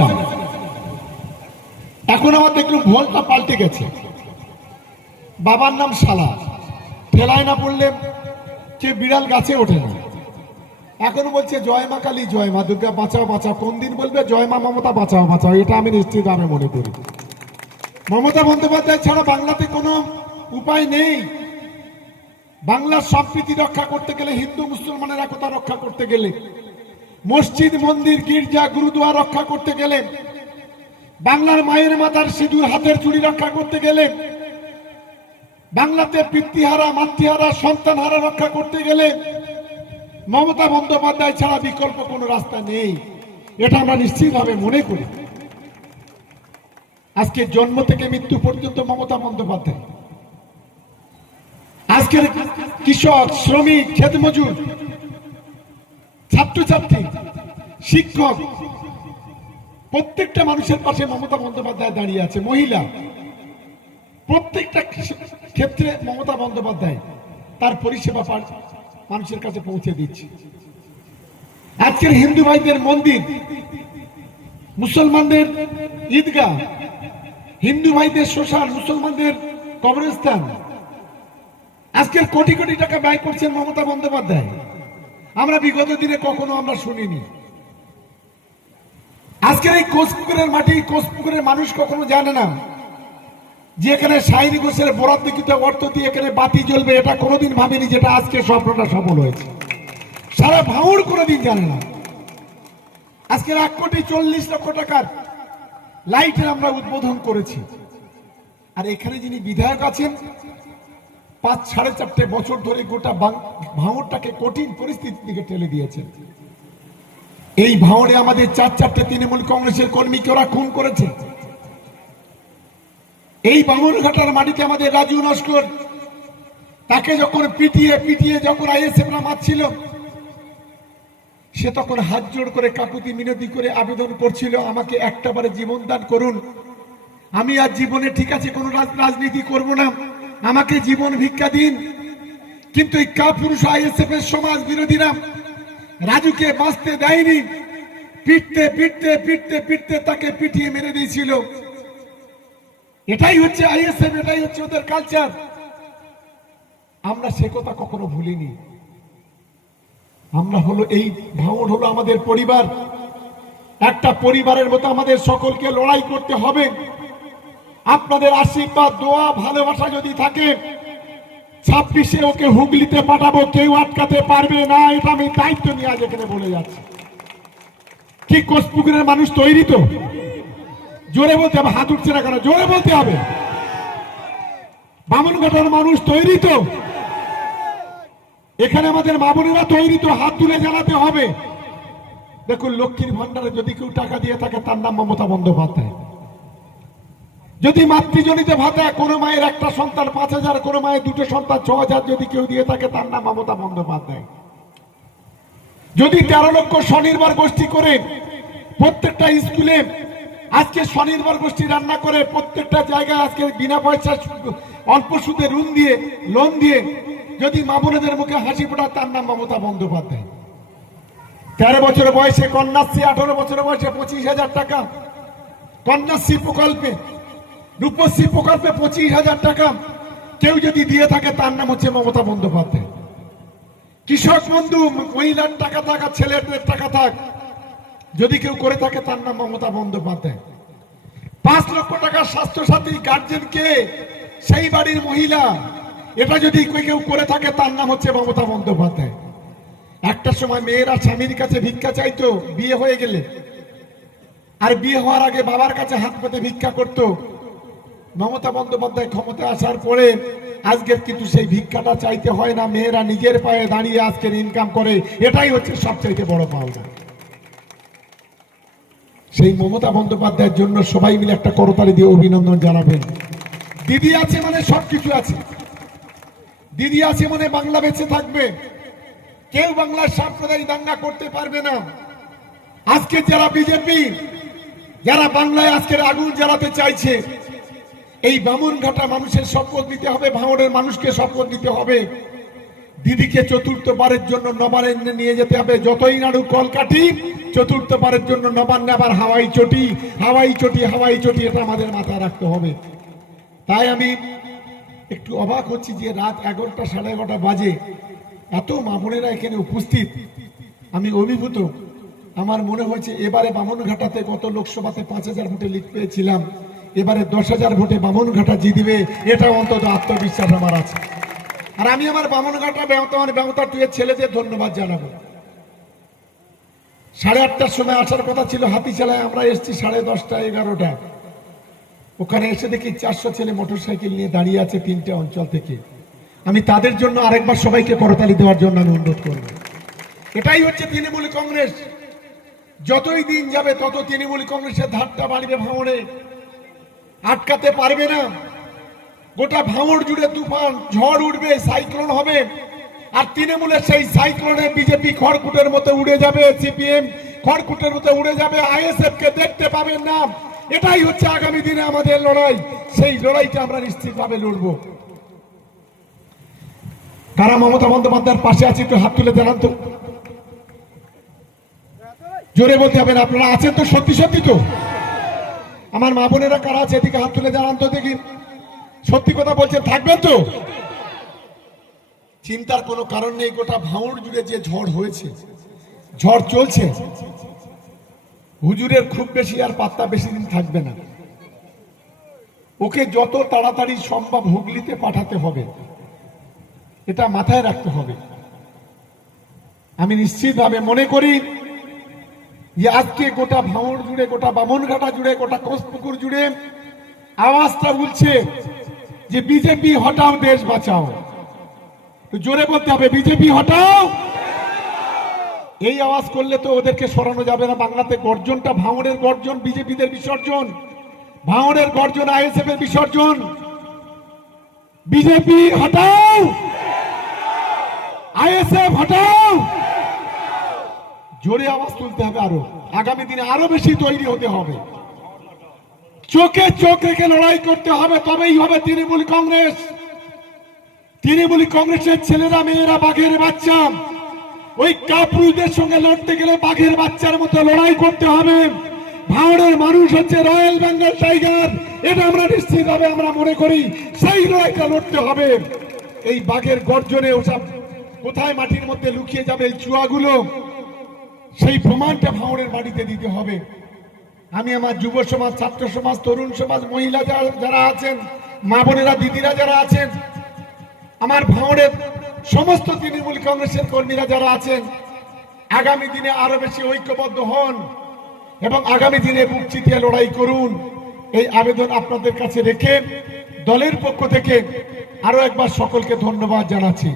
না এখন আমার দেখলাম ভোলটা পাল্টে গেছে। বাবার নাম শালা। ঠেলায় না পড়লে কে বিড়াল গাছে ওঠে না। এখন বলছে, জয় মা কালী, জয় মা দুর্গা, বাঁচাও বাঁচাও। কোন দিন বলবে, জয় মা মমতা, বাঁচাও বাঁচাও? এটা আমি নিশ্চিত আমি মনে করি। মমতা বন্দ্যোপাধ্যায় ছাড়া বাংলাতে কোনো উপায় নেই। বাংলার সম্প্রীতি রক্ষা করতে গেলে, হিন্দু, মুসলমানের একতা রক্ষা করতে গেলে মসজিদ, মন্দির, গির্জা, গুরুদুয়ার রক্ষা করতে গেলে বাংলার মায়ের মাতার সিঁদুর হাতের চুড়ি রক্ষা করতে গেলে বাংলাতে পিতৃহারা, মাতৃহারা, সন্তানহারা রক্ষা করতে গেলে মমতা বন্দ্যোপাধ্যায় ছাড়া বিকল্প কোনো রাস্তা নেই। এটা আমরা নিশ্চিতভাবে মনে করি। আজকে জন্ম থেকে মৃত্যু পর্যন্ত মমতা বন্দ্যোপাধ্যায়। আজকের কৃষক, শ্রমিক ক্ষেত মজুর ছাত্রছাত্রী, শিক্ষক, প্রত্যেকটা মানুষের পাশে মমতা বন্দ্যোপাধ্যায় দাঁড়িয়ে আছে, মহিলা। প্রত্যেকটা ক্ষেত্রে মমতা বন্দ্যোপাধ্যায় তার পরিষেবা মানুষের কাছে পৌঁছে দিচ্ছে। আজকের হিন্দু ভাইদের মন্দির, মুসলমানদের ঈদগাহ, হিন্দু ভাইদের শ্মশান, মুসলমানদের কবরস্থান। আজকের কোটি কোটি টাকা ব্যয় করছেন মমতা বন্দ্যোপাধ্যায়। আমরা বিগত দিনে কখনো আমরা শুনিনি। আজকের এই কোষপুকুরের মাটি কোষপুকুরের মানুষ কখনো জানে না যে এখানে সাইনি ঘোষের বরাদ্দকৃত অর্থ দিয়ে এখানে বাতি জ্বলবে। এটা কোনোদিন ভাবেনি যেটা আজকে স্বপ্নটা সফল হয়েছে। সারা ভাঙড় কোনোদিন জানে না। আজকের এক কোটি চল্লিশ লক্ষ টাকার লাইটের আমরা উদ্বোধন করেছি। আর এখানে যিনি বিধায়ক আছেন পাঁচ সাড়ে চারটে বছর ধরে গোটা ভাঙড়টাকে কঠিন পরিস্থিতির দিকে ঠেলে দিয়েছেন এই ভাঙড়ে আমাদের চার চারটে তৃণমূল কংগ্রেসের কর্মীকে ওরা খুন করেছে। এই বামুনঘাটার মাটিতে আমাদের রাজু নস্কর, তাকে যখন পিটিয়ে পিটিয়ে যখন আইএসএফরা মারছিল, সে তখন হাত জোড় করে কাকুতি মিনতি করে আবেদন করছিল, আমাকে একটাবারে জীবন দান করুন। আমি আর জীবনে ঠিক আছে কোনো রাজ- রাজনীতি করব না। আমাকে জীবন ভিক্ষা দিন। কিন্তু এই কাপুরুষ আইএসএফ এর সমাজ বিরোধীরা রাজুকে বাঁচতে দেয়নি। পিটতে পিটতে পিটতে পিটতে তাকে পিটিয়ে মেরে দিয়েছিল। এটাই হচ্ছে আইএসএফ, এটাই হচ্ছে ওদের কালচার আমরা সে কথা কখনো ভুলিনি। আমরা হলো এই ভাঙন হলো আমাদের পরিবার। একটা পরিবারের মতো আমাদের সকলকে লড়াই করতে হবে। আপনাদের আশীর্বাদ, দোয়া, ভালোবাসা যদি থাকে, ছাব্বিশে ওকে হুগলিতে পাঠাবো, কেউ আটকাতে পারবে না, এটা আমি দায়িত্ব নিয়ে আজ এখানে বলে যাচ্ছি। কি কোষপুকুরের মানুষ তৈরি তো? জোরে বলতে হবে, হাত উঠছে না কেন? জোরে বলতে হবে। বামনঘাটার মানুষ তৈরি তো? এখানে আমাদের মামুনেরা তৈরি তো, হাত তুলে জানাতে হবে। দেখুন, লক্ষ্মীর ভান্ডারে যদি কেউ টাকা দিয়ে থাকে, তার নাম মমতা বন্দ্যোপাধ্যায়। যদি মাতৃজনিত ভাতা, কোনো মায়ের একটা সন্তান পাঁচ হাজার, কোনো মায়ের দুটো সন্তান ছ হাজার যদি কেউ দিয়ে থাকে, তার নাম মমতা বন্দ্যোপাধ্যায়। যদি তেরো লক্ষ স্বনির্ভর গোষ্ঠী করে প্রত্যেকটা স্কুলে আজকে স্বনির্ভর গোষ্ঠী রান্না করে, প্রত্যেকটা জায়গায় আজকে বিনা পয়সা অল্প সুদে ঋণ দিয়ে লোন দিয়ে, যদি মা বোনেদের মুখে হাসি ফোটায়, তার নাম মমতা বন্দ্যোপাধ্যায়। তেরো বছর বয়সে কন্যাশ্রী, আঠারো বছর বয়সে পঁচিশ হাজার টাকা, কন্যাশ্রী প্রকল্পে রূপশ্রী প্রকল্পে পঁচিশ হাজার টাকা। কেউ যদি দিয়ে থাকে, তার নাম হচ্ছে মমতা বন্দ্যোপাধ্যায়। কৃষক বন্ধু, মহিলার টাকা থাক আর ছেলেদের টাকা থাক, যদি কেউ করে থাকে, তার নাম মমতা বন্দ্যোপাধ্যায়। পাঁচ লক্ষ টাকার স্বাস্থ্যসাথী গার্জেন কে? সেই বাড়ির মহিলা। এটা যদি কেউ করে থাকে, তার নাম হচ্ছে মমতা বন্দ্যোপাধ্যায়। একটা সময় মেয়েরা স্বামীর কাছে ভিক্ষা চাইতো, বিয়ে হয়ে গেলে। আর বিয়ে হওয়ার আগে বাবার কাছে হাত পেতে ভিক্ষা করত। মমতা বন্দ্যোপাধ্যায় ক্ষমতা আসার পরে আজকের কিন্তু সেই ভিক্ষাটা চাইতে হয় না, মেয়েরা নিজের পায়ে দাঁড়িয়ে আজকের ইনকাম করে, এটাই হচ্ছে সবচাইতে বড় পাওনা। সেই মমতা বন্দ্যোপাধ্যায়ের জন্য সবাই মিলে একটা করতালি দিয়ে অভিনন্দন জানাবেন। দিদি আছে মানে সবকিছু আছে। দিদি আছে মানে বাংলা বেঁচে থাকবে। কেউ বাংলার সাম্প্রদায়িক দাঙ্গা করতে পারবে না। আজকে যারা বিজেপি, যারা বাংলায় আজকের আগুন জ্বালাতে চাইছে এই বামুনঘাটা মানুষের শপথ দিতে হবে ভাঙড়ের মানুষকে শপথ দিতে হবে। দিদিকে চতুর্থবারের জন্য নবান্নে নিয়ে যেতে হবে, যতই নাড়ু কলকাঠি চতুর্থবারের জন্য নবান্নে আবার হাওয়াই চটি হাওয়াই চটি হাওয়াই চটি, এটা আমাদের মাথায় রাখতে হবে। তাই আমি একটু অবাক হচ্ছি যে রাত এগারোটা, সাড়ে এগারোটা বাজে। এত মামুনেরা এখানে উপস্থিত। আমি অভিভূত। আমার মনে হয়েছে এবারে বামনঘাটাতে গত লোকসভাতে পাঁচ হাজার ভোটে লিখ পেয়েছিলাম। এবারে দশ হাজার ভোটে বামনঘাটা জিতবে এটা অন্তত আত্মবিশ্বাস আমার আছে। আর আমি আমার বামনঘাটা ব্যবতার ব্যবতার টুয়ের ছেলেদের ধন্যবাদ জানাব। সাড়ে আটটার সময় আসার কথা ছিল হাতিশালায়, আমরা এসেছি সাড়ে দশটা, এগারোটা। ওখানে এসে দেখি চারশো ছেলে মোটরসাইকেল নিয়ে দাঁড়িয়ে আছে তিনটে অঞ্চল থেকে। আমি তাদের জন্য আরেকবার সবাইকে করতালি দেওয়ার জন্য আমি অনুরোধ করব। এটাই হচ্ছে তৃণমূল কংগ্রেস। যতই দিন যাবে, তত তৃণমূল কংগ্রেসের ধারটা বাড়বে ভাঙড়ে আটকাতে পারবে না। গোটা ভাঙড় জুড়ে তুফান, ঝড় উঠবে, সাইক্লোন হবে। আর তৃণমূলের সেই সাইক্লোনে বিজেপি খড়কুটের মতো উড়ে যাবে, সিপিএম খড়কুটের মতো উড়ে যাবে আইএসএফ কে দেখতে পাবেন না। এটাই হচ্ছে আগামী দিনে আমাদের লড়াই। সেই লড়াইটা আমরা নিশ্চিতভাবে লড়বো। কারা মমতা বন্দ্যোপাধ্যায়ের পাশে আছে, একটু হাত তুলে জানান তো। জোরে বলতে হবে আপনারা আছেন তো সত্যি সত্যি তো? আমার মা বোনেরা কারা আছে? এদিকে হাত তুলে জানান তো দেখি। সত্যি কথা বলছেন? থাকবেন তো? চিন্তার কোনো কারণ নেই, গোটা ভাঙড় জুড়ে যে ঝড় হয়েছে। ঝড় চলছে। হুজুরের খুব বেশি আর পাত্তা বেশি দিন থাকবে না। ওকে যত তাড়াতাড়ি সম্ভব হুগলিতে পাঠাতে হবে। এটা মাথায় রাখতে হবে। আমি নিশ্চিতভাবে মনে করি আজকে গোটা ভাঙড় জুড়ে, গোটা বামনঘাটা জুড়ে, গোটা কোষপুকুর জুড়ে আওয়াজটা উঠছে যে বিজেপি হটাও, দেশ বাঁচাও। জোরে বলতে হবে, বিজেপি হটাও। এই আওয়াজ করলে তো ওদেরকে সরানো যাবে না। বাংলাতে গর্জনটা, ভাঙড়ের গর্জন, বিজেপিদের বিসর্জন। ভাঙড়ের গর্জন আইএসএফ এর বিসর্জন। বিজেপি হটাও আইএসএফ হটাও জোরে আওয়াজ তুলতে হবে আরও। আগামী দিনে আরও বেশি তৈরি হতে হবে। চোখে চোখ রেখে লড়াই করতে হবে, তবেই হবে তৃণমূল কংগ্রেস। তৃণমূল কংগ্রেসের ছেলেরা, মেয়েরা, বাঘের বাচ্চা। ওই কাপুরুষদের সঙ্গে লড়তে গেলে বাঘের বাচ্চার মতো লড়াই করতে হবে। ভাঙড়ের মানুষ হচ্ছে রয়্যাল বেঙ্গল টাইগার। এটা আমরা নিশ্চিত নিশ্চিতভাবে আমরা মনে করি, সেই লড়াইটা লড়তে হবে। এই বাঘের গর্জনে ওসব কোথায় মাটির মধ্যে লুকিয়ে যাবে এই চুয়াগুলো? সেই প্রমাণটা ভাঙড়ের বাড়িতে দিতে হবে। আমি আমার যুব সমাজ, ছাত্র সমাজ, তরুণ সমাজ, মহিলা যারা- আছেন, মা বোনেরা, দিদিরা যারা আছেন, আমার ভাঙড়ের সমস্ত তৃণমূল কংগ্রেসের কর্মীরা যারা আছেন, আগামী দিনে আরও বেশি ঐক্যবদ্ধ হন এবং আগামী দিনে বুক চিতিয়ে লড়াই করুন। এই আবেদন আপনাদের কাছে রেখে দলের পক্ষ থেকে আরও একবার সকলকে ধন্যবাদ জানাচ্ছি।